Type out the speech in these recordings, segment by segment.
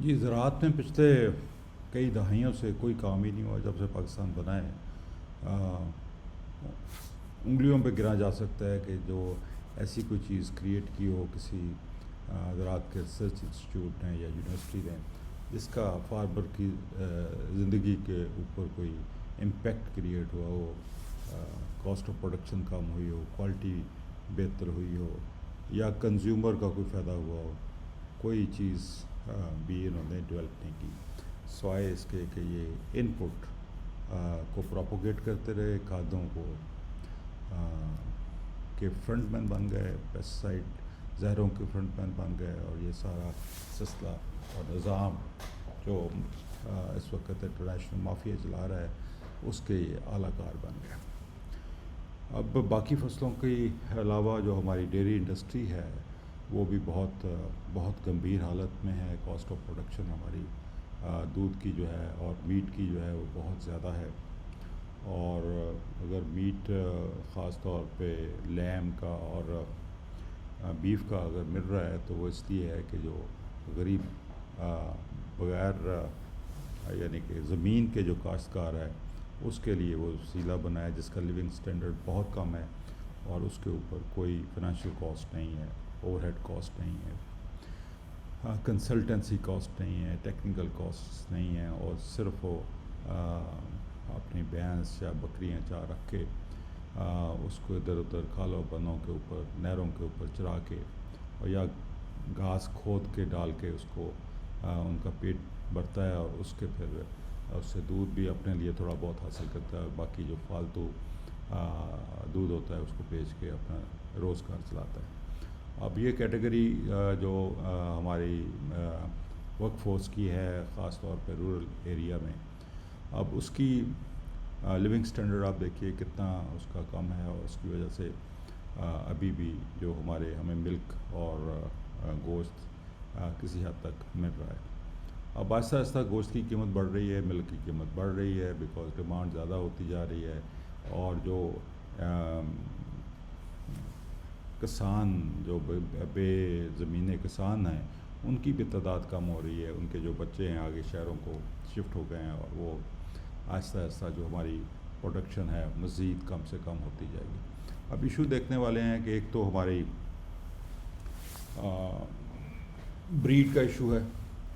जी, ज़राअत में पिछले कई दहाइयों से कोई काम ही नहीं हुआ जब से पाकिस्तान बना है। अ, उँगलियों पे गिना जा सकता है कि जो ऐसी कोई चीज़ क्रिएट की हो किसी ज़राअत के रिसर्च इंस्टीट्यूट ने या यूनिवर्सिटी ने, जिसका फार्मर की ज़िंदगी के ऊपर कोई इम्पेक्ट क्रिएट हुआ हो, कॉस्ट ऑफ प्रोडक्शन कम हुई हो, क्वालिटी बेहतर हुई हो, या कंज्यूमर का कोई फ़ायदा हुआ हो, कोई चीज़ भी इन्होंने डेवलप नहीं की, सवाए इसके कि ये इनपुट को प्रोपोगेट करते रहे, खादों को के फ्रंटमैन बन गए, पेस्टिसाइड जहरों के फ्रंटमैन बन गए, और ये सारा सिलसिला और निज़ाम जो इस वक्त इंटरनेशनल माफिया चला रहा है, उसके ये आलाकार बन गया। अब बाकी फसलों के अलावा जो हमारी डेयरी इंडस्ट्री है वो भी बहुत बहुत गंभीर हालत में है। कॉस्ट ऑफ प्रोडक्शन हमारी दूध की जो है और मीट की जो है वो बहुत ज़्यादा है। और अगर मीट ख़ास तौर पे लैम का और बीफ का अगर मिल रहा है तो वो इसलिए है कि जो गरीब बग़ैर यानी कि ज़मीन के जो काश्तकार है उसके लिए वो वसीला बना है जिसका लिविंग स्टैंडर्ड बहुत कम है, और उसके ऊपर कोई फाइनेंशियल कॉस्ट नहीं है, ओवरहेड कॉस्ट नहीं है, कंसल्टेंसी कॉस्ट नहीं है, टेक्निकल कॉस्ट नहीं है, और सिर्फ वो अपनी भैंस या बकरियां चार रख के उसको इधर उधर खालों बनों के ऊपर, नहरों के ऊपर चरा के, और या घास खोद के डाल के उसको उनका पेट भरता है, और उसके फिर उससे दूध भी अपने लिए थोड़ा बहुत हासिल करता है, और बाकी जो फालतू दूध होता है उसको बेच के अपना रोज़गार चलाता है। अब ये कैटेगरी जो हमारी वर्कफोर्स की है, ख़ास तौर पे रूरल एरिया में, अब उसकी लिविंग स्टैंडर्ड आप देखिए कितना उसका कम है, और उसकी वजह से अभी भी जो हमें मिल्क और गोश्त किसी हद तक मिल रहा है। अब आहिस्ता आहिस्ता गोश्त की कीमत बढ़ रही है, मिल्क की कीमत बढ़ रही है, बिकॉज डिमांड ज़्यादा होती जा रही है, और जो किसान जो ज़मीनी किसान हैं उनकी भी तादाद कम हो रही है, उनके जो बच्चे हैं आगे शहरों को शिफ्ट हो गए हैं, और वो आहिस्ता आहिस्ता जो हमारी प्रोडक्शन है मज़ीद कम से कम होती जाएगी। अब इशू देखने वाले हैं कि एक तो हमारी ब्रीड का इशू है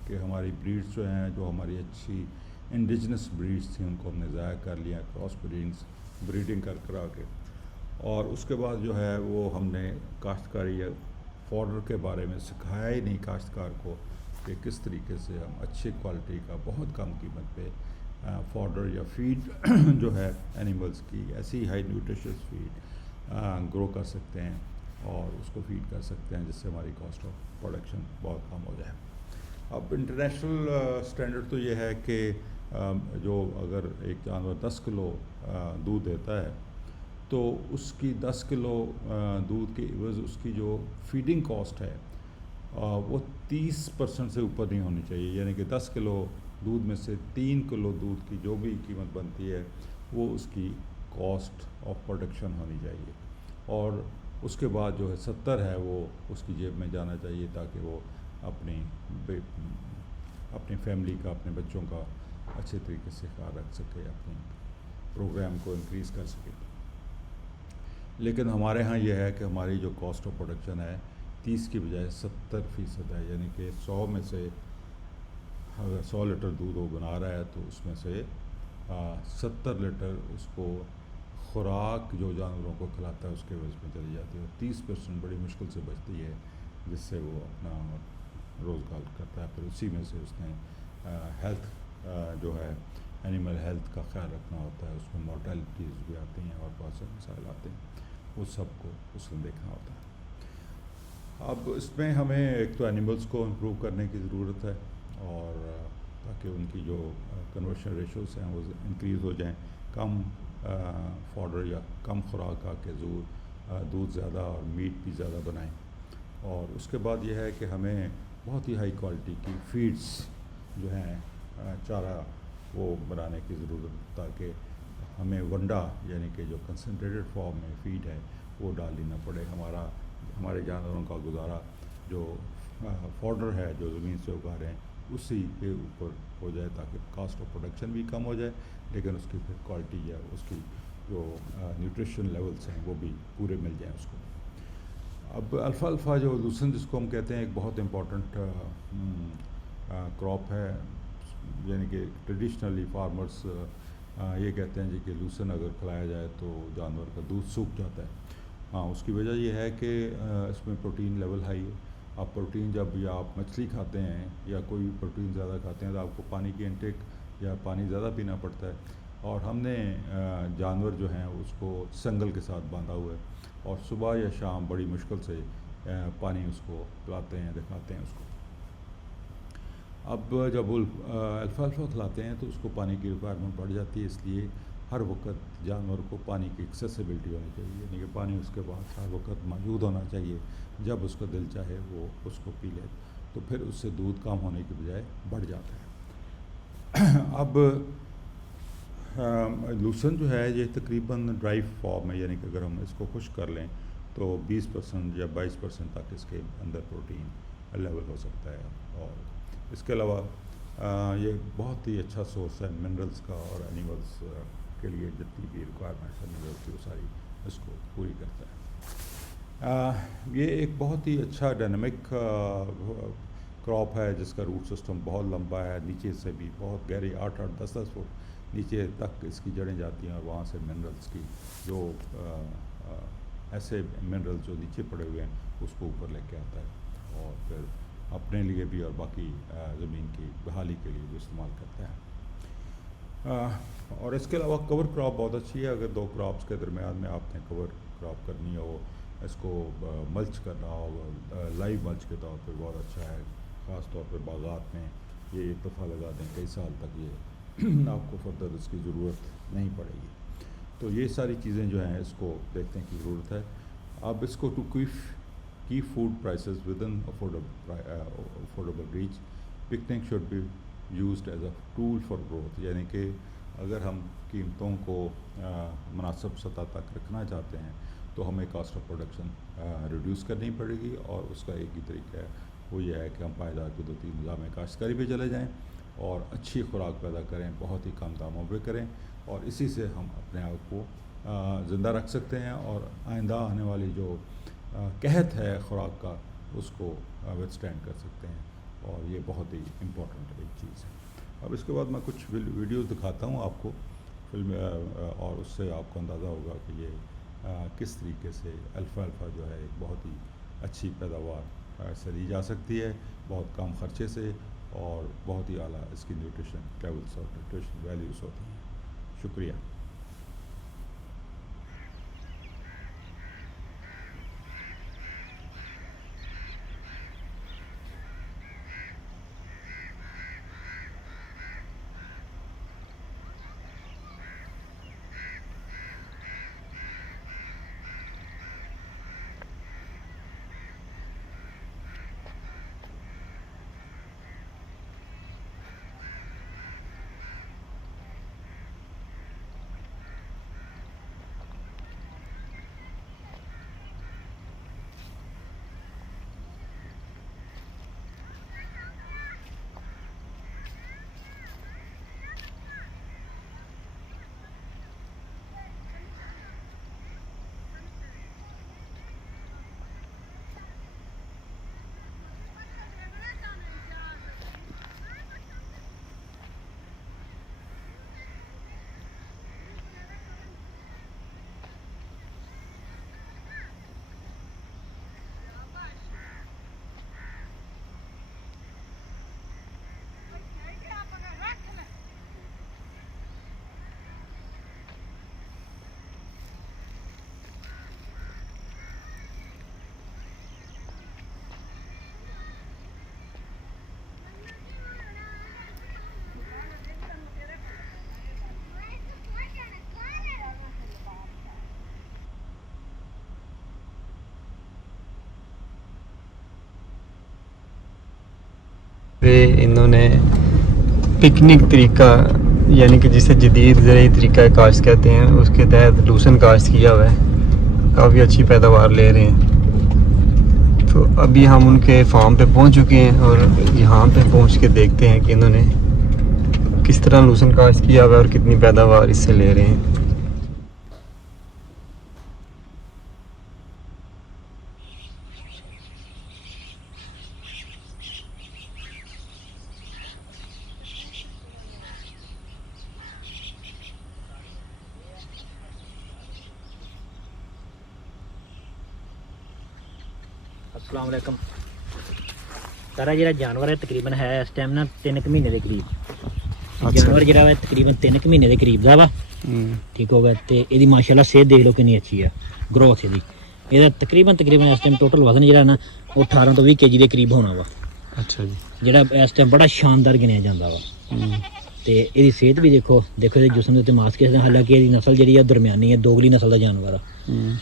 कि हमारी ब्रीड्स जो हैं, जो हमारी अच्छी इंडिजिनस ब्रीड्स थी, उनको हमने ज़ाया कर लिया क्रॉस ब्रीडिंग करा के, और उसके बाद जो है वो हमने काश्तकारी या फॉडर के बारे में सिखाया ही नहीं काश्तकार को कि किस तरीके से हम अच्छी क्वालिटी का बहुत कम कीमत पे फॉडर या फीड जो है एनिमल्स की ऐसी हाई न्यूट्रिशियस फीड ग्रो कर सकते हैं और उसको फीड कर सकते हैं, जिससे हमारी कॉस्ट ऑफ प्रोडक्शन बहुत कम हो जाए। अब इंटरनेशनल स्टैंडर्ड तो ये है कि जो अगर एक जानवर 10 किलो दूध देता है तो उसकी 10 किलो दूध के एवज़ उसकी जो फीडिंग कॉस्ट है वो 30% से ऊपर नहीं होनी चाहिए। यानी कि 10 किलो दूध में से 3 किलो दूध की जो भी कीमत बनती है वो उसकी कॉस्ट ऑफ प्रोडक्शन होनी चाहिए, और उसके बाद जो है 70 है वो उसकी जेब में जाना चाहिए, ताकि वो अपनी अपनी फैमिली का, अपने बच्चों का अच्छे तरीके से ख्याल रख सके, अपने प्रोग्राम को इंक्रीज़ कर सके। लेकिन हमारे यहाँ ये है कि हमारी जो कॉस्ट ऑफ प्रोडक्शन है 30 की बजाय 70% है। यानी कि 100 में से अगर 100 लीटर दूध वो बना रहा है तो उसमें से 70 लीटर उसको खुराक जो जानवरों को खिलाता है उसके वजह में चली जाती है, और 30% बड़ी मुश्किल से बचती है, जिससे वो अपना रोज़गार करता है। फिर उसी में से उसने हेल्थ जो है एनिमल हेल्थ का ख्याल रखना होता है, उसमें मॉर्टेलिटीज़ भी आती हैं और बहुत से मसाइल आते हैं, उस सब को उसने देखना होता है। अब इसमें हमें एक तो एनिमल्स को इम्प्रूव करने की ज़रूरत है, और ताकि उनकी जो कन्वर्शन रेशोज़ हैं वो इंक्रीज़ हो जाएं, कम फॉडर या कम खुराक आके दूध ज़्यादा और मीट भी ज़्यादा बनाएं। और उसके बाद यह है कि हमें बहुत ही हाई क्वालिटी की फीड्स जो हैं चारा वो बनाने की ज़रूरत, ताकि हमें वंडा यानी कि जो कंसनट्रेटेड फॉर्म में फीड है वो डालनी ना पड़े। हमारे जानवरों का गुजारा जो फॉडर है जो ज़मीन से उगा रहे हैं उसी के ऊपर हो जाए, ताकि कास्ट ऑफ प्रोडक्शन भी कम हो जाए, लेकिन उसकी फिर क्वालिटी या उसकी जो न्यूट्रिशन लेवल्स हैं वो भी पूरे मिल जाएँ उसको। अब अल्फ़ाल्फ़ा जो लूसन जिसको हम कहते हैं, एक बहुत इम्पॉर्टेंट क्रॉप है, यानी कि ट्रेडिशनली फार्मर्स ये कहते हैं जी कि लूसन अगर खिलाया जाए तो जानवर का दूध सूख जाता है। हाँ, उसकी वजह यह है कि इसमें प्रोटीन लेवल हाई है। आप प्रोटीन जब या आप मछली खाते हैं या कोई प्रोटीन ज़्यादा खाते हैं तो आपको पानी की इनटेक या पानी ज़्यादा पीना पड़ता है, और हमने जानवर जो हैं उसको संगल के साथ बांधा हुआ है, और सुबह या शाम बड़ी मुश्किल से पानी उसको पिलाते हैं, दिखाते हैं उसको। अब जब वो अल्फ़ाल्फ़ा खिलाते हैं तो उसको पानी की रिक्वायरमेंट बढ़ जाती है, इसलिए हर वक्त जानवर को पानी की एक्सेसिबिलिटी होनी चाहिए, यानी कि पानी उसके पास हर वक्त मौजूद होना चाहिए। जब उसका दिल चाहे वो उसको पी ले, तो फिर उससे दूध कम होने की बजाय बढ़ जाता है। अब लूसन जो है ये तकरीबन ड्राई फॉर्म है, यानी कि अगर हम इसको खुश्क कर लें तो 20% या 22% तक इसके अंदर प्रोटीन लेवल हो सकता है। और इसके अलावा ये बहुत ही अच्छा सोर्स है मिनरल्स का, और एनिमल्स के लिए जितनी भी रिक्वायरमेंट्स है मिनरल्स की वो सारी इसको पूरी करता है। ये एक बहुत ही अच्छा डायनामिक क्रॉप है जिसका रूट सिस्टम बहुत लंबा है, नीचे से भी बहुत गहरी 8-8, 10-10 फुट नीचे तक इसकी जड़ें जाती हैं, और वहाँ से मिनरल्स की जो ऐसे मिनरल्स जो नीचे पड़े हुए हैं उसको ऊपर लेके आता है, और फिर अपने लिए भी और बाकी ज़मीन की बहाली के लिए भी इस्तेमाल करता है। और इसके अलावा कवर क्रॉप बहुत अच्छी है। अगर दो क्रॉप्स के दरमियान में आपने कवर क्रॉप करनी हो, इसको मल्च करना हो, लाइव मल्च के तौर पर बहुत अच्छा है। ख़ास तौर पर बागात में ये एक दफ़ा लगा दें, कई साल तक ये आपको फर्दर इसकी ज़रूरत नहीं पड़ेगी। तो ये सारी चीज़ें जो हैं इसको देखने की ज़रूरत है। अब इसको to keep food prices within affordable reach, picnic should be used as a tool for growth, यानी कि अगर हम कीमतों को मुनासिब सतह तक रखना चाहते हैं तो हमें कास्ट ऑफ प्रोडक्शन रिड्यूस करनी पड़ेगी, और उसका एक ही तरीका है, वो ये है कि हम पायदार कुदरती निज़ाम काश्तकारी पे चले जाएँ और अच्छी खुराक पैदा करें, बहुत ही कम दामों पे करें, और इसी से हम अपने आप को ज़िंदा रख सकते हैं, और आइंदा आने वाली जो कहत है खुराक का उसको विथस्टैंड कर सकते हैं, और ये बहुत ही इम्पोर्टेंट एक चीज़ है। अब इसके बाद मैं कुछ वीडियोस दिखाता हूँ आपको फिल्म, और उससे आपको अंदाज़ा होगा कि ये किस तरीके से अल्फ़ाल्फ़ा जो है एक बहुत ही अच्छी पैदावार से ली जा सकती है, बहुत कम ख़र्चे से, और बहुत ही आला इसकी न्यूट्रिशन लेवल्स और न्यूट्रिशन वैल्यूज़ होती हैं। शुक्रिया। इन्होंने पिकनिक तरीका, यानी कि जिसे जदीद ज़राई तरीका काश्त कहते हैं, उसके तहत लूसन काश्त किया हुआ है। काफ़ी अच्छी पैदावार ले रहे हैं। तो अभी हम उनके फार्म पे पहुंच चुके हैं और यहाँ पे पहुंच के देखते हैं कि इन्होंने किस तरह लूसन काश्त किया हुआ है और कितनी पैदावार इससे ले रहे हैं। अस्सलाम वालेकुम। सारा ਜਿਹੜਾ ਜਾਨਵਰ ਹੈ ਤਕਰੀਬਨ ਹੈ ਇਸ ਟਾਈਮ ਨਾ 3 ਮਹੀਨੇ ਦੇ ਕਰੀਬ। ਜਾਨਵਰ ਜਿਹੜਾ ਹੈ ਤਕਰੀਬਨ 3 ਮਹੀਨੇ ਦੇ ਕਰੀਬ ਦਾ ਵਾ। ਠੀਕ ਹੋ ਗਿਆ ਤੇ ਇਹਦੀ ਮਾਸ਼ਾਅੱਲਾ ਸਿਹਤ ਦੇਖ ਲਓ ਕਿੰਨੀ ਅੱਛੀ ਆ, ਗਰੋਥ ਇਹਦਾ ਤਕਰੀਬਨ ਇਸ ਟਾਈਮ ਟੋਟਲ ਵਜ਼ਨ ਜਿਹੜਾ ਨਾ ਉਹ 18 ਤੋਂ 20 kg ਦੇ ਕਰੀਬ ਹੋਣਾ ਵਾ। ਅੱਛਾ ਜੀ। ਜਿਹੜਾ ਇਸ ਟਾਈਮ ਬੜਾ ਸ਼ਾਨਦਾਰ ਗਿਣਿਆ ਜਾਂਦਾ ਵਾ। ਤੇ ਇਹਦੀ ਸਿਹਤ ਵੀ ਦੇਖੋ ਇਹਦੇ ਜਿਸਮ ਦੇ ਉੱਤੇ ਮਾਸਕੇਸ਼ਨ, ਹਾਲਾਂਕਿ ਇਹਦੀ ਨਸਲ ਜਿਹੜੀ ਆ ਦਰਮਿਆਨੀ ਹੈ, ਦੋਗਲੀ ਨਸਲ ਦਾ ਜਾਨਵਰ ਆ।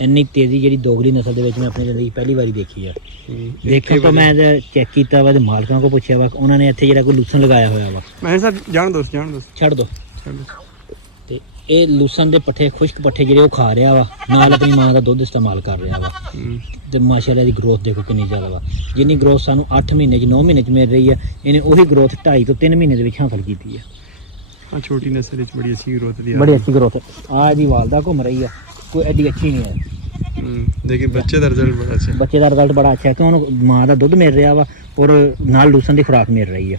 ਇੰਨੀ ਤੇਜ਼ੀ ਜਿਹੜੀ ਦੋਗਲੀ ਨਸਲ ਦੇ ਵਿੱਚ ਮੈਂ ਆਪਣੀ ਜ਼ਿੰਦਗੀ ਪਹਿਲੀ ਵਾਰੀ ਦੇਖੀ ਆ। ਦੇਖਣ ਤੋਂ ਮੈਂ ਚੈੱਕ ਕੀਤਾ ਵਾ ਤੇ ਮਾਲਕਾਂ ਕੋਲ ਪੁੱਛਿਆ ਵਾ, ਉਹਨਾਂ ਨੇ ਇੱਥੇ ਜਿਹੜਾ ਕੋਈ ਲੂਸਨ ਲਗਾਇਆ ਹੋਇਆ ਵਾ। ਮੈਂ ਸਰ ਜਾਣ ਦੋ ਛੱਡ ਦੋ। ਤੇ ਇਹ ਲੂਸਨ ਦੇ ਪੱਠੇ, ਖੁਸ਼ਕ ਪੱਠੇ ਜਿਹੜੇ ਉਹ ਖਾ ਰਿਹਾ ਵਾ, ਨਾਲ ਆਪਣੀ ਮਾਂ ਦਾ ਦੁੱਧ ਇਸਤੇਮਾਲ ਕਰ ਰਿਹਾ ਵਾ। ਤੇ ਮਾਸ਼ਾਅੱਲਾ ਦੀ ਗਰੋਥ ਦੇਖੋ ਕਿੰਨੀ ਜ਼ਿਆਦਾ ਵਾ। ਜਿੰਨੀ ਗਰੋਥ ਸਾਨੂੰ 8 ਮਹੀਨੇ 'ਚ 9 ਮਹੀਨੇ 'ਚ ਮਿਲ ਰਹੀ ਆ, ਇਹਨੇ ਉਹੀ ਗਰੋਥ 2.5 ਤੋਂ 3 ਮਹੀਨੇ ਦੇ ਵਿੱਚ ਹਾਸਲ ਕੀਤੀ ਆ। छोटी नस्ल में बड़ी अच्छी ग्रोथ दी, बड़ी अच्छी ग्रोथ है। आज ही वालदा घूम रही है, कोई एडी अच्छी नहीं है। लेकिन बच्चे का रिजल्ट बड़ा अच्छा है। बच्चे का रिजल्ट बड़ा अच्छा है कि उन्होंने माँ का दुध मिल रहा वा और नाल लूसन की खुराक मिल रही है,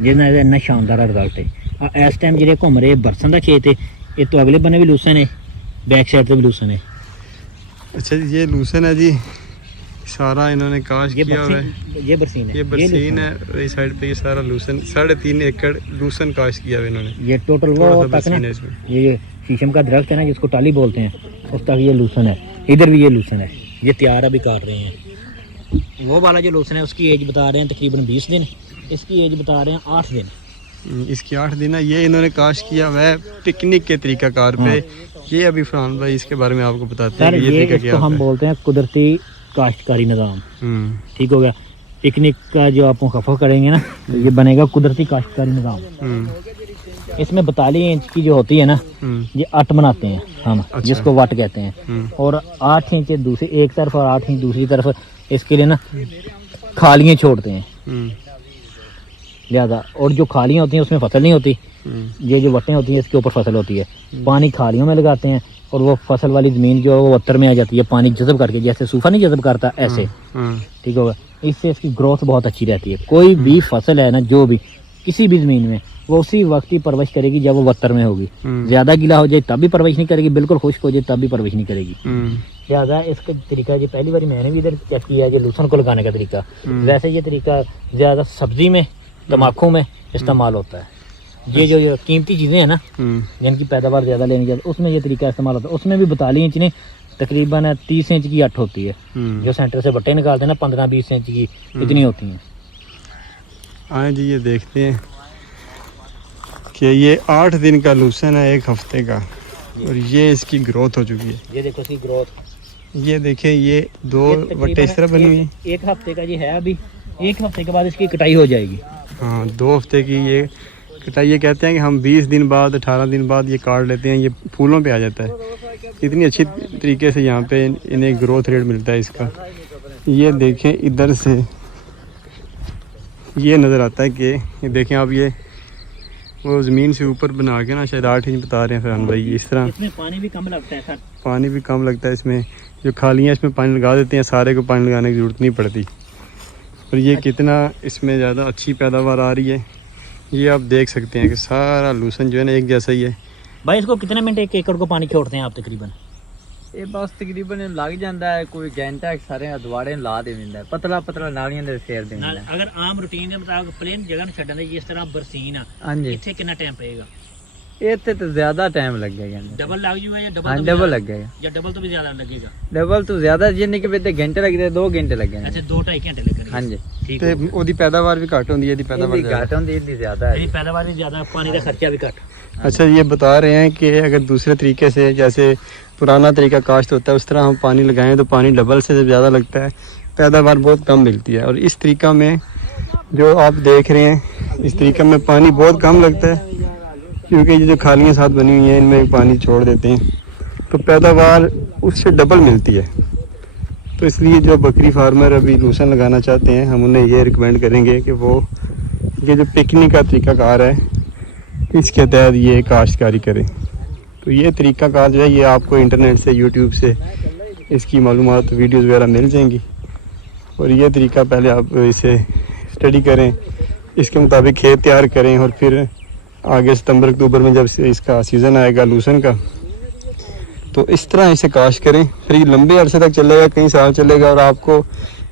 जिन्ना इन्ना शानदार रिजल्ट है। इस टाइम जो घूम रहे बरसन का खेत है, ये तो अगले बने भी लूसन है, बैक साइड से भी लूसन है। अच्छा जी, ये लूसन है जी, सारा इन्होंने काश किया हुआ है। ये बरसीन है, ये बरसीन है। इस साइड पे ये सारा लूसन 3.5 एकड़ लूसन काश किया हुआ इन्होंने। ये टोटल वो तक ना, ये शीशम का दरख्त है ना जिसको टाली बोलते हैं, उस तक ये लूसन है। इधर भी ये लूसन है, ये तैयार अभी काट रहे हैं। वो वाला जो लूसन है उसकी एज बता रहे हैं तकरीबन 20 दिन, इसकी एज बता रहे हैं 8 दिन। इसकी 8 दिन है। ये इन्होंने काश किया हुआ है पिकनिक के तरीकाकार पे। ये अभी फरहान भाई इसके बारे में आपको बताते हैं। ये इसको हम बोलते हैं कुदरती काश्तकारी निज़ाम। ठीक हो गया। पिकनिक का जो आप मुखफ़ा करेंगे ना, तो ये बनेगा कुदरती काश्तकारी निज़ाम। इसमें 42 इंच की जो होती है ना, ये अट बनाते हैं हम। अच्छा। जिसको वट कहते हैं। और 8 इंच दूसरी एक तरफ और 8 इंच दूसरी तरफ, इसके लिए ना खालियाँ छोड़ते हैं लिहाजा। और जो खालियाँ होती हैं उसमें फसल नहीं होती, ये जो वटें होती हैं इसके ऊपर फसल होती है। पानी खालियों में लगाते हैं और वो फसल वाली ज़मीन जो है वो वत्तर में आ जाती है, पानी जज़ब करके, जैसे सूफा नहीं जज़ब करता ऐसे। ठीक होगा। इससे इसकी ग्रोथ बहुत अच्छी रहती है। कोई भी फसल है ना, जो भी किसी भी ज़मीन में, वो उसी वक्त ही परवरिश करेगी जब वो वत्तर में होगी। ज़्यादा गीला हो जाए तब भी परवरिश नहीं करेगी, बिल्कुल खुश्क हो जाए तब भी परवरिश नहीं करेगी। लिहाजा इसका तरीका, ये पहली बार मैंने भी इधर चेक किया है लूसन को लगाने का तरीका। वैसे ये तरीका ज़्यादा सब्जी में, तम्बाकू में इस्तेमाल होता है। ये जो कीमती चीज़ें हैं ना, जिनकी पैदावार ज़्यादा लेनी चाहिए, उसमें ये तरीका इस्तेमाल होता है। उसमें भी 42 इंच ने तकरीबन 30 इंच की अट होती है। जो सेंटर से बट्टे निकालते हैं ना, 15-20 इंच की इतनी होती हैं। आए जी, ये देखते हैं कि ये 8 दिन का लूसन है, 1 हफ्ते का, और ये इसकी ग्रोथ हो चुकी है। ये देखो इसकी ग्रोथ, ये देखें, ये 2 वट्टे इस तरह बनी हुई है। 1 हफ्ते का ये है अभी। 1 हफ्ते के बाद इसकी कटाई हो जाएगी। हाँ, 2 हफ्ते की ये कटाई। ये कहते हैं कि हम 20 दिन बाद, 18 दिन बाद ये काट लेते हैं, ये फूलों पे आ जाता है। इतनी अच्छी तरीके से यहाँ पे इन्हें ग्रोथ रेट मिलता है इसका। ये देखें, इधर से ये नज़र आता है कि ये देखें आप, ये वो ज़मीन से ऊपर बना के ना, शायद 8 इंच बता रहे हैं फरहान भाई। इस तरह इसमें पानी भी कम लगता है सर। पानी भी कम लगता है इसमें। जो खालियाँ इसमें पानी लगा देते हैं, सारे को पानी लगाने की ज़रूरत नहीं पड़ती। और ये कितना इसमें ज़्यादा अच्छी पैदावार आ रही है, ये आप देख सकते हैं कि सारा लूसन जो है ना एक जैसा ही है। भाई इसको कितने मिनट 1 एकड़ को पानी छोड़ते हैं आप तकरीबन? ये बस तकरीबन लग जाता है, कोई घंटा सारे अदवाड़े ला दे दिंदा है, पतला पतला नालियां दे फेर दिंदा है। अगर आम रूटीन के मुताबिक प्लेन जगह ਨੂੰ ਛੱਡਣ ਦੇ ਜਿਸ ਤਰ੍ਹਾਂ ਬਰਸੀਨ ਆ, ਹਾਂਜੀ ਇੱਥੇ ਕਿੰਨਾ ਟਾਈਮ ਪਏਗਾ? ਇੱਥੇ ਤਾਂ ਜ਼ਿਆਦਾ ਟਾਈਮ ਲੱਗੇਗਾ। डबल ਲੱਗ ਜੂਗਾ ਜਾਂ हाँ डबल लगेगा, ਜਾਂ ਡਬਲ ਤੋਂ ਵੀ ਜ਼ਿਆਦਾ ਲੱਗੇਗਾ? डबल तो ज्यादा जिन्ने के बेते घंटे लगते 2 घंटे लगेंगे। ਅੱਛਾ 2-2.5 ਘੰਟੇ ਲੱਗਣਗੇ। ਹਾਂਜੀ ਠੀਕ ਤੇ ਹੈ। ਉਹਦੀ ਪੈਦਾਵਾਰ ਵੀ ਘੱਟ ਹੁੰਦੀ ਹੈ, ਇਹਦੀ ਪੈਦਾਵਾਰ ਇਹਦੀ ਘੱਟ ਹੁੰਦੀ, ਇਹਦੀ ਜ਼ਿਆਦਾ है। ਇਹਦੀ ਪੈਦਾਵਾਰ ਵੀ ਜ਼ਿਆਦਾ, ਪਾਣੀ ਦਾ ਖਰਚਾ ਵੀ ਘੱਟ। अच्छा, ये बता रहे हैं कि अगर दूसरे तरीके से, जैसे पुराना तरीका काश्त होता है, उस तरह हम पानी लगाएं तो पानी डबल से ज़्यादा लगता है, पैदावार बहुत कम मिलती है। और इस तरीका में जो आप देख रहे हैं, इस तरीका में पानी बहुत कम लगता है, क्योंकि ये जो खालियाँ साथ बनी हुई हैं इनमें पानी छोड़ देते हैं, तो पैदावार उससे डबल मिलती है। तो इसलिए जो बकरी फार्मर अभी लूसन लगाना चाहते हैं, हम उन्हें ये रिकमेंड करेंगे कि वो ये जो पिकनिक का तरीकाकार है इसके तहत ये काश्तकारी करें। तो ये तरीकाकार जो है ये आपको इंटरनेट से, यूट्यूब से इसकी मालूमात, वीडियोस वगैरह मिल जाएंगी। और ये तरीका पहले आप इसे स्टडी करें, इसके मुताबिक खेत तैयार करें, और फिर आगे सितंबर अक्टूबर में जब इसका सीज़न आएगा लूसन का, तो इस तरह इसे काश्त करें। फिर ये लंबे अरसे तक चलेगा, कई साल चलेगा और आपको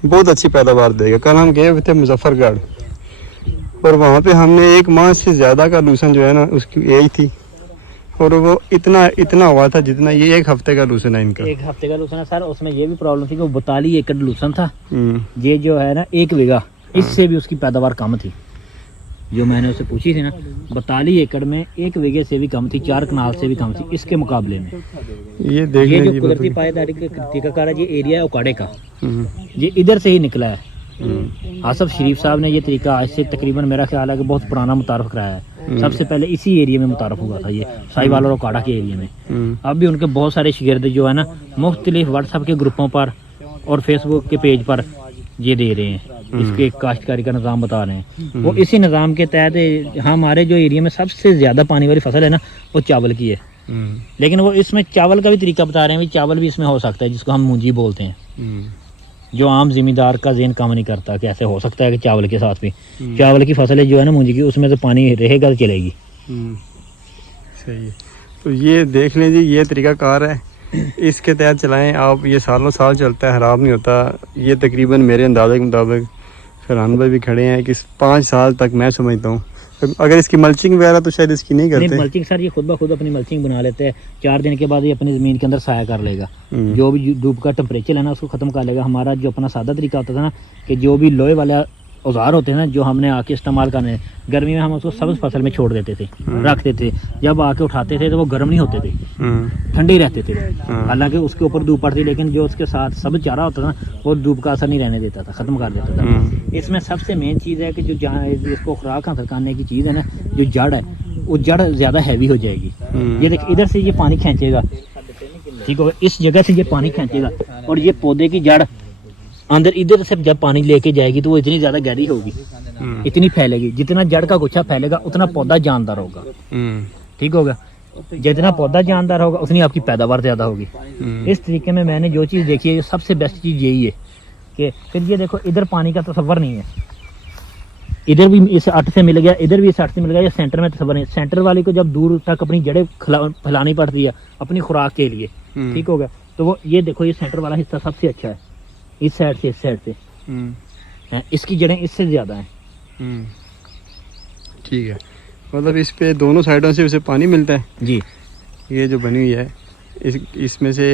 बहुत अच्छी पैदावार देगा। कल हम गए हुए थे मुजफ्फरगढ़ और वहाँ पे हमने 1 माह से ज़्यादा का लूसन जो है ना उसकी एज थी, और वो इतना हुआ था जितना ये 1 हफ्ते का लूसन है इनका। 1 हफ्ते का लूसन है सर। उसमें ये भी प्रॉब्लम थी कि वो 42 एकड़ लूसन था। ये जो है ना 1 बीघा, इससे भी उसकी पैदावार कम थी। जो मैंने उससे पूछी थी ना, 42 एकड़ में 1 बीघे से भी कम थी, 4 कनाल से भी कम थी इसके मुकाबले में। ये देख ये जो कुदरती पायदारी का तरीकाकार है, ये एरिया है उकाड़े का, ये इधर से ही निकला है। आसफ शरीफ साहब ने ये तरीका आज से तकरीबन मेरा ख्याल है कि बहुत पुराना मुतारफ कराया है। सबसे पहले इसी एरिया में मुतारफ हुआ था, ये साहिवाल और उकाड़ा के एरिया में। अब भी उनके बहुत सारे शागिर्द जो है ना मुख्तलिफ व्हाट्सएप के ग्रुपों पर और फेसबुक के पेज पर ये दे रहे हैं, इसके काश्तकारी का निज़ाम बता रहे हैं। वो इसी निज़ाम के तहत हमारे जो एरिया में सबसे ज़्यादा पानी वाली फसल है ना वो चावल की है। लेकिन वो इसमें चावल का भी तरीका बता रहे हैं, चावल भी इसमें हो सकता है जिसको हम मूंजी बोलते हैं। जो आम जिम्मेदार का ज़हन काम नहीं करता कि ऐसे हो सकता है कि चावल के साथ भी चावल की फसलें जो है ना मूंजी की, उसमें से पानी रहेगा तो चलेगी। सही है। तो ये देख लीजिए, ये तरीकाकार है, इसके तहत चलाएं आप। ये सालों साल चलता है, ख़राब नहीं होता। ये तकरीबन मेरे अंदाजे के मुताबिक फरहान भाई भी खड़े हैं कि 5 साल तक मैं समझता हूँ। अगर इसकी मल्चिंग वगैरह तो शायद इसकी नहीं करते। मल्चिंग सर ये खुद ब खुद अपनी मल्चिंग बना लेते हैं। 4 दिन के बाद ये अपनी ज़मीन के अंदर साया कर लेगा। जो भी धूप का टेम्परेचर है ना उसको ख़त्म कर लेगा। हमारा जो अपना सादा तरीका होता था ना कि जो भी लोहे वाला औजार होते हैं ना जो हमने आके इस्तेमाल करने, गर्मी में हम उसको सब्ज़ फसल में छोड़ देते थे, रख देते। जब आके उठाते थे तो वो गर्म नहीं होते थे, ठंडे ही रहते थे। हालांकि उसके ऊपर धूप पड़ती, लेकिन जो उसके साथ सब चारा होता था ना वो धूप का असर नहीं रहने देता था, ख़त्म कर देता था। इसमें सबसे मेन चीज़ है कि जो जहाँ इसको खुराक हासिल करने की चीज़ है ना, जो जड़ है वो जड़ ज़्यादा हैवी हो जाएगी। ये देख, इधर से ये पानी खींचेगा, ठीक होगा, इस जगह से ये पानी खींचेगा और ये पौधे की जड़ अंदर इधर से जब पानी लेके जाएगी तो वो इतनी ज्यादा गहरी होगी, इतनी फैलेगी। जितना जड़ का गुच्छा फैलेगा उतना पौधा जानदार होगा, ठीक होगा। जितना पौधा जानदार होगा उतनी आपकी पैदावार ज्यादा होगी। इस तरीके में मैंने जो चीज़ देखी है सबसे बेस्ट चीज़ यही है कि फिर ये देखो इधर पानी का तसव्वुर नहीं है, इधर भी इस 8 से मिल गया, इधर भी इस 8 से मिल गया, या सेंटर में तसव्वुर नहीं। सेंटर वाले को जब दूर तक अपनी जड़ें फैलानी पड़ती है अपनी खुराक के लिए, ठीक होगा। तो वो ये देखो ये सेंटर वाला हिस्सा सबसे अच्छा है, इस साइड से, इस साइड से इसकी जड़ें इससे ज्यादा हैं। ठीक है, मतलब इस पे दोनों साइडों से उसे पानी मिलता है जी। ये जो बनी हुई है इसमें से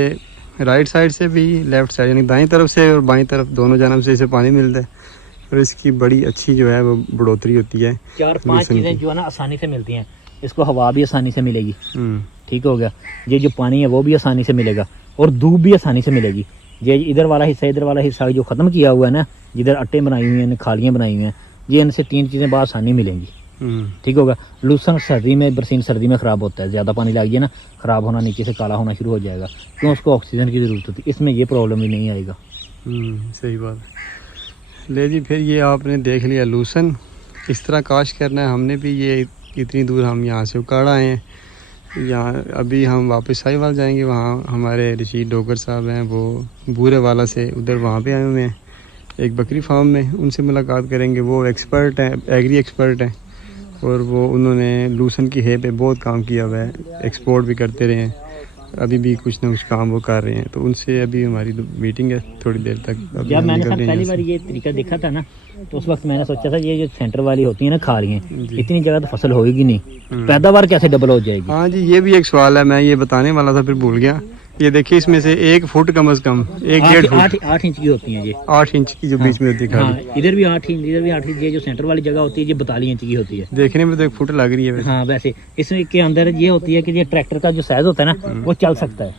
राइट साइड से भी, लेफ्ट साइड यानी दाईं तरफ से और बाईं तरफ दोनों जानब से इसे पानी मिलता है और इसकी बड़ी अच्छी जो है वो बढ़ोतरी होती है। 4-5 चीज़ें जो है ना आसानी से मिलती हैं। इसको हवा भी आसानी से मिलेगी, ठीक हो गया। ये जो पानी है वो भी आसानी से मिलेगा और धूप भी आसानी से मिलेगी। ये इधर वाला हिस्सा जो ख़त्म किया हुआ है ना, जिधर अट्टे बनाई हुई हैं, खालियाँ बनाई हुई हैं, ये इनसे 3 चीज़ें बहुत आसानी मिलेंगी, ठीक होगा। लूसन सर्दी में, बरसीन सर्दी में ख़राब होता है, ज़्यादा पानी लग गया ना ख़राब होना, नीचे से काला होना शुरू हो जाएगा, क्यों उसको ऑक्सीजन की ज़रूरत होती है। इसमें ये प्रॉब्लम ही नहीं आएगा। सही बात है। ले जी, फिर ये आपने देख लिया लूसन इस तरह काश करना है। हमने भी ये इतनी दूर हम यहाँ से उकाड़ा आए हैं, यहाँ अभी हम वापस साहिवाल जाएंगे। वहाँ हमारे रशीद डोगर साहब हैं, वो बूरे वाला से उधर वहाँ पे आए हुए हैं एक बकरी फार्म में, उनसे मुलाकात करेंगे। वो एक्सपर्ट हैं, एग्री एक्सपर्ट हैं और वो उन्होंने लूसन की है पे बहुत काम किया हुआ है, एक्सपोर्ट भी करते रहे हैं, अभी भी कुछ ना कुछ काम वो कर रहे हैं। तो उनसे अभी हमारी मीटिंग है थोड़ी देर तक। जब मैंने पहली बार ये तरीका देखा था ना तो उस वक्त मैंने सोचा था ये जो सेंटर वाली होती है ना खालियाँ, इतनी जगह तो फसल होगी नहीं, पैदावार कैसे डबल हो जाएगी। हाँ जी, ये भी एक सवाल है, मैं ये बताने वाला था फिर भूल गया। ये देखिए इसमें से 1 फुट कम से कम 1-1.5 फुट 8 इंच की होती है ये, 8 इंच की जो बीच में होती है खाली। इधर भी 8 इंच, इधर भी 8 इंच। ये जो सेंटर वाली जगह होती है ये 42 इंच की होती है। देखने में तो 1 फुट लग रही है वैसे। हाँ, वैसे इसमें के अंदर ये होती है कि ये ट्रैक्टर का जो साइज होता है ना वो चल सकता है।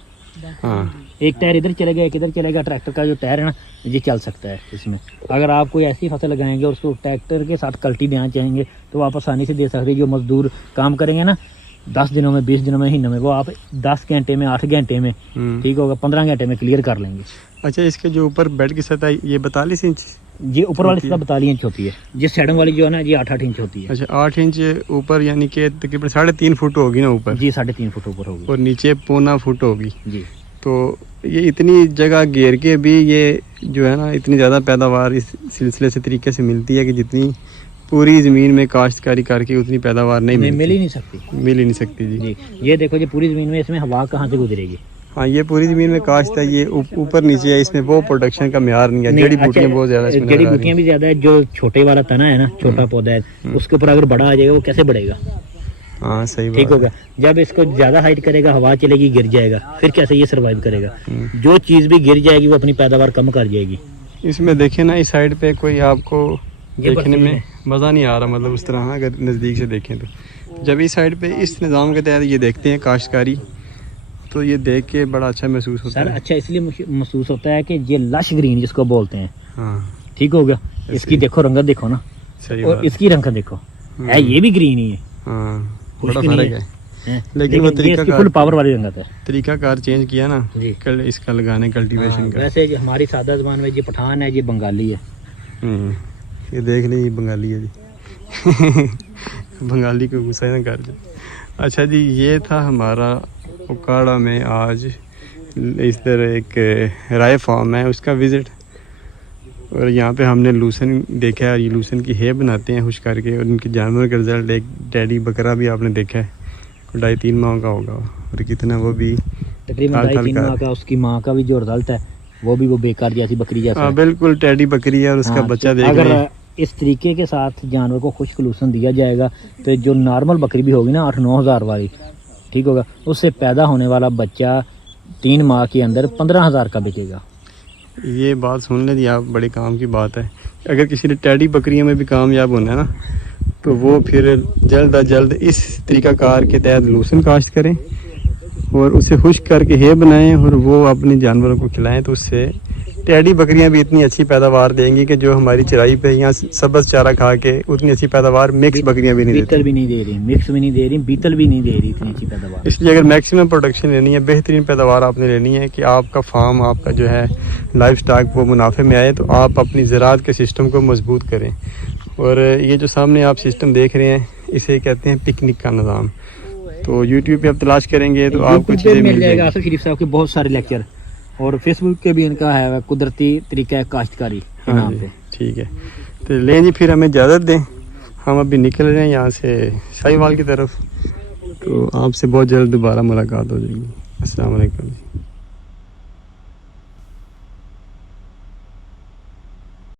हाँ, एक टायर इधर चलेगा, एक इधर चलेगा। ट्रैक्टर का जो टायर है ना ये चल सकता है इसमें। अगर आप कोई ऐसी फसल लगाएंगे और उसको ट्रैक्टर के साथ कल्टी देना चाहेंगे तो आप आसानी से दे सकते हैं। जो मजदूर काम करेंगे ना 10 दिनों में, 20 दिनों में, महीने में, वो आप 10 घंटे में, 8 घंटे में, ठीक होगा, 15 घंटे में क्लियर कर लेंगे। अच्छा, इसके जो ऊपर बेड की सतह ये 42 इंच? ये ऊपर वाली होती है। सतह 42 इंच होती है, जिस साइड वाली जो है ना ये 8-8 इंच होती है। अच्छा, 8 इंच ऊपर, यानी कि तकरीबन 3.5 फुट होगी ना ऊपर, जी 3.5 फुट ऊपर होगी और नीचे 1.25 फुट होगी। जी। तो ये इतनी जगह घेर के भी ये जो है ना इतनी ज़्यादा पैदावार इस सिलसिले से तरीके से मिलती है कि जितनी पूरी ज़मीन में काश्तकारी करके उतनी पैदावार नहीं मिल मिलती, ही नहीं सकती। मिल ही नहीं सकती जी। जी ये देखो, ये पूरी ज़मीन में इसमें हवा कहाँ से गुजरेगी? हाँ, ये पूरी ज़मीन में काश्त है, ये ऊपर नीचे है, इसमें वो प्रोडक्शन का म्यार नहीं है। जड़ी बूटियाँ बहुत ज़्यादा इसमें नजर आ जड़ी रही बूटियाँ भी ज़्यादा है। जो छोटे वाला तना है ना, छोटा पौधा है, उसके ऊपर अगर बड़ा आ जाएगा वो कैसे बढ़ेगा? हैं। हाँ, सही ठीक बात है। होगा। जब इसको ज्यादा हाइट करेगा, हवा चलेगी, गिर जाएगा, फिर कैसे ये सरवाइव करेगा? जो चीज भी गिर जाएगी वो अपनी पैदावार कम कर जाएगी। इसमें देखें ना, इस साइड पे कोई आपको ये देखने बर्फीली में मज़ा नहीं आ रहा, मतलब उस तरह अगर नज़दीक से देखें तो। जब इस साइड पे इस निज़ाम के तहत ये देखते हैं काश्तकारी, तो ये देख के बड़ा अच्छा महसूस होता सर है। अच्छा इसलिए महसूस होता है कि ये लश ग्रीन जिसको बोलते हैं, हाँ, ठीक होगा। इसकी देखो रंगत देखो ना, सही और बात। इसकी रंगत देखो, है ये भी ग्रीन ही है, हाँ, खुश्क बड़ा नहीं फर्क है। है। हैं? लेकिन वो ये इसकी तरीका फुल पावर वाली रंगत है। तरीकाकार चेंज किया ना जी। कल इसका लगाने कल्टीवेशन हाँ, का। वैसे जो हमारी सादा ज़बान में ये पठान है, ये बंगाली है। ये देख लें, ये बंगाली है जी। बंगाली को गुस्सा ना कर दे। अच्छा जी, ये था हमारा उकाड़ा में आज इस तरह एक राय फार्म है उसका विज़िट, और यहाँ पे हमने लूसन देखा है। ये लूसन की है बनाते हैं खुश करके, और इनके जानवर का रिज़ल्ट, एक डैडी बकरा भी आपने देखा है, 2.5-3 माह का होगा, और कितना वो भी तकरीबन हल्का 2.5-3 माह का। उसकी माँ का भी जो रिजल्ट है वो भी वो बेकार जैसी बकरी जैसा हाँ, है। बिल्कुल टैडी बकरी है, और उसका हाँ, बच्चा तो देख अगर रहे हैं। इस तरीके के साथ जानवर को खुश्क लूसन दिया जाएगा तो जो नॉर्मल बकरी भी होगी ना 8-9 हज़ार वाली, ठीक होगा, उससे पैदा होने वाला बच्चा 3 माह के अंदर 15,000 का बिकेगा। ये बात सुन लें जी आप, बड़े काम की बात है। अगर किसी ने टैडी बकरियों में भी कामयाब होना है ना, तो वो फिर जल्द अज जल्द इस तरीक़ाकार के तहत लूसन काश्त करें और उसे खुश्क करके है बनाएं, और वो अपने जानवरों को खिलाएं, तो उससे टैडी बकरियां भी इतनी अच्छी पैदावार देंगी कि जो हमारी चराई पे यहाँ सब्ज़ चारा खा के उतनी अच्छी पैदावार मिक्स बकरियां भी नहीं देती। बीतल भी नहीं दे रही, मिक्स भी नहीं दे रही, बीतल भी नहीं दे रही इतनी अच्छी पैदावार। इसलिए अगर मैक्सिमम प्रोडक्शन लेनी है, बेहतरीन पैदावार आपने लेनी है कि आपका फार्म, आपका जो है लाइफ स्टॉक वो मुनाफे में आए, तो आप अपनी ज़राअत के सिस्टम को मजबूत करें। और ये जो सामने आप सिस्टम देख रहे हैं, इसे कहते हैं पिकनिक का निज़ाम। तो यूट्यूब पे आप तलाश करेंगे तो आपको YouTube पे चीज़ें मिल मिल जाएगा जाएंगी। आसिफ शरीफ साहब के बहुत सारे लेक्चर, और फेसबुक के भी इनका है कुदरती तरीका काश्तकारी के हाँ नाम जी, पे। ठीक है। तो लें जी, फिर हमें इजाज़त दें, हम अभी निकल रहे हैं यहाँ से शाहीवाल की तरफ। तो आपसे बहुत जल्द दोबारा मुलाकात हो जाएगी। अस्सलाम वालेकुम।